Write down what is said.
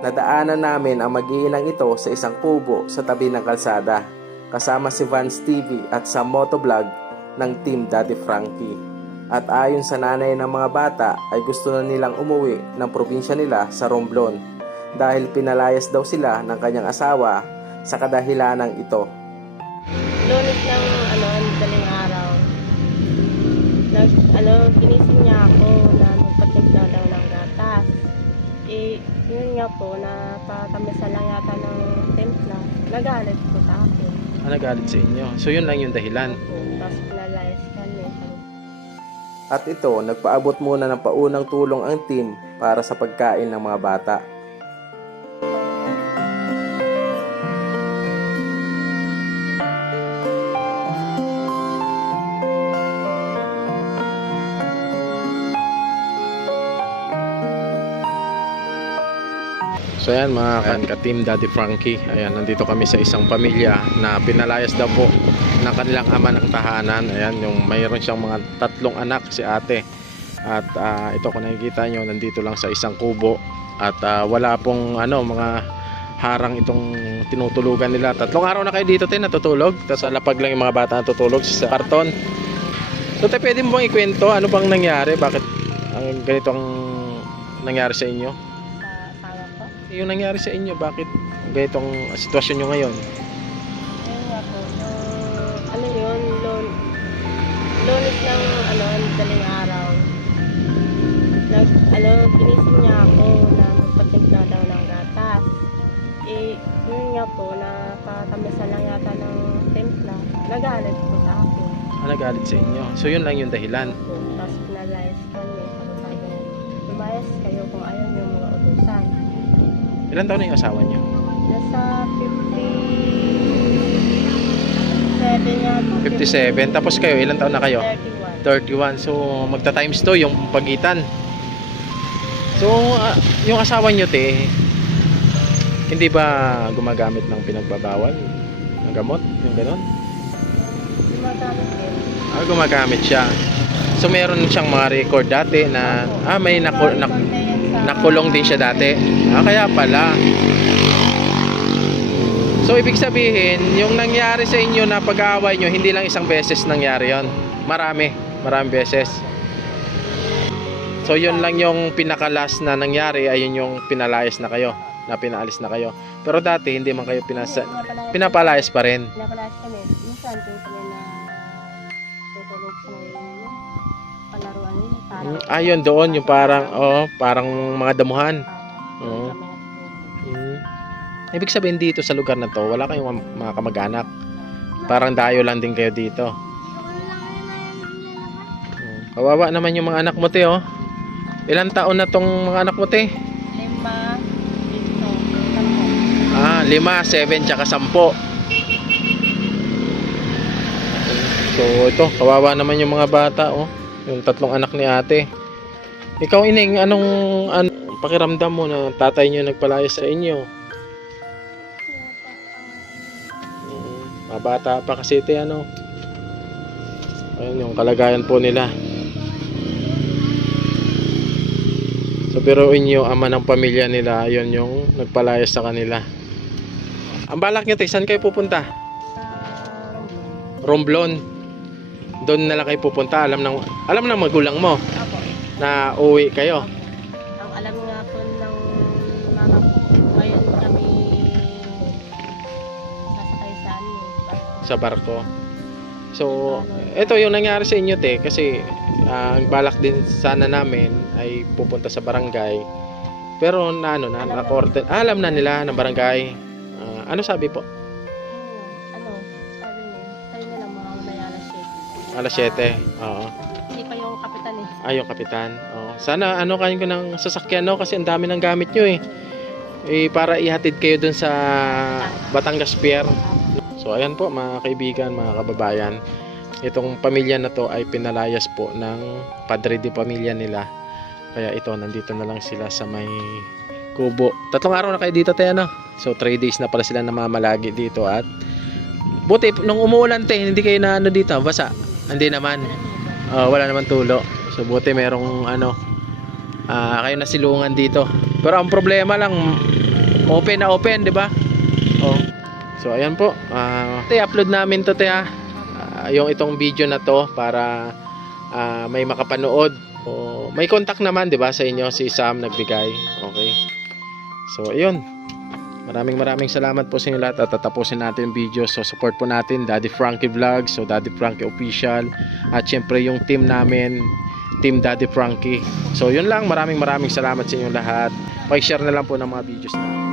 Nadaanan namin ang mag-iinang ito sa isang kubo sa tabi ng kalsada kasama si Vance TV at sa motovlog ng Team Daddy Frankie. At ayon sa nanay ng mga bata ay gusto na nilang umuwi ng probinsya nila sa Romblon dahil pinalayas daw sila ng kanyang asawa sa kadahilanang ito. Lunes ng ano, daling araw. Nag, ano, ginising niya ako na magpatimpla daw ng. Eh, yun nga po, napatamisan lang yata ng timpla. Nagalit po sa akin. Ano galit sa inyo? So yun lang yung dahilan. Tapos pinalayas kami. At ito, nagpaabot muna ng paunang tulong ang team para sa pagkain ng mga bata. So ayan mga kan ka-team Daddy Frankie. Ayan, nandito kami sa isang pamilya na pinalayas daw po ng kanilang ama ng tahanan. Ayan, yung mayroon siyang mga tatlong anak si ate. At ah, ito kung nakikita nyo, nandito lang sa isang kubo. At ah, wala pong ano, mga harang itong tinutulugan nila. Tatlong araw na kayo dito tayo natutulog? Tapos alapag lang yung mga bata natutulog sa karton. So tayo pwede mo bang ikwento ano bang nangyari? Bakit ang ganito ang nangyari sa inyo? Yung nangyari sa inyo, bakit ganitong sitwasyon nyo ngayon? Ayun nga po, yung, ano yun, lun, lunes ng ano, daling araw. Nag, ano, ginising niya ako na magpatimpla daw ng gatas. Eh, yun nga po, napatamisan lang yata ng timpla. Nagalit po sa akin. Ano galit sa inyo? So yun lang yung dahilan. Po, tapos pinalayas kami. Tapos sabi niya, lumayas kayo kung ayaw niyo mga utusan. Ilan taon na yung asawa nyo? Nasa 57 yata. 57. Tapos kayo, ilan taon na kayo? 31. 31. So magta times 2 yung pagitan. So ah, yung asawa nyo te, hindi ba gumagamit ng pinagbabawal? Ng gamot? Yung ganun? Gumagamit din. Ah, gumagamit siya. So meron siyang mga record dati na ah may na sa- nakulong din siya dati. Ah, kaya pala. So, ibig sabihin, yung nangyari sa inyo na pag-aaway nyo, hindi lang isang beses nangyari yon Marami. Maraming beses. So, yun lang yung pinakalas na nangyari, ayun yung pinalayas na kayo. Na pinaalis na kayo. Pero dati, hindi man kayo pinasa Pinapalayas- pa rin. Pinapalayas kami. Minsan, kami na tutulog sa Ayun, doon, yung parang, oh, parang mga damuhan. Oo. Mm. Ibig sabihin dito sa lugar na to, wala kayong mga kamag-anak. Parang dayo lang din kayo dito. Mm. Kawawa naman yung mga anak mo, te, oh. Ilan taon na tong mga anak mo, te? Lima, dito. Ah, lima, seven, tsaka sampo. So, ito, kawawa naman yung mga bata, oh. Yung tatlong anak ni ate. Ikaw, Ining, anong, anong pakiramdam mo na tatay niyo nagpalayas sa inyo? Mm, mga bata pa kasi ito ano. Ayun yung kalagayan po nila. So pero inyo ama ng pamilya nila, ayun yung nagpalayas sa kanila. Ang balak nyo, te, saan kayo pupunta? Romblon. Doon na lang kayo pupunta. Alam ng alam ng magulang mo Ako. na uwi kayo. Ang alam nga po ng mama ko, ngayon kami sasakay sa ano, barko. sa barko. So, ito yung nangyari sa inyo, te, kasi ah, ang balak din sana namin ay pupunta sa barangay. Pero na ano na, Alam na. na alam na nila ng barangay. Ah, ano sabi po? Alas 7. Oo. Hindi pa yung kapitan eh. Ay, yung kapitan. Oo. Sana ano kayo ko ng sasakyan no kasi ang dami ng gamit nyo eh. eh para ihatid kayo dun sa Batangas Pier. So ayan po mga kaibigan, mga kababayan. Itong pamilya na to ay pinalayas po ng padre de pamilya nila. Kaya ito, nandito na lang sila sa may kubo. Tatlong araw na kayo dito, te, ano? So, 3 days na pala sila namamalagi dito at buti, nung umuulan, te, hindi kayo na ano dito, basa. Hindi naman. Ah, wala naman tulo. So, buti merong ano, ah, kayo nasilungan dito. Pero ang problema lang, Open na open, di ba? Oh. So ayan po. Ah, te upload namin to te. Ah, yung itong video na to para ah, may makapanood. O, may contact naman 'di ba sa inyo si Sam nagbigay. Okay. So ayun. Maraming maraming salamat po sa inyo lahat at tatapusin natin yung video. So support po natin Daddy Frankie Vlogs, so Daddy Frankie Official at syempre yung team namin, Team Daddy Frankie. So yun lang, maraming maraming salamat sa inyo lahat. Paki-share na lang po ng mga videos namin.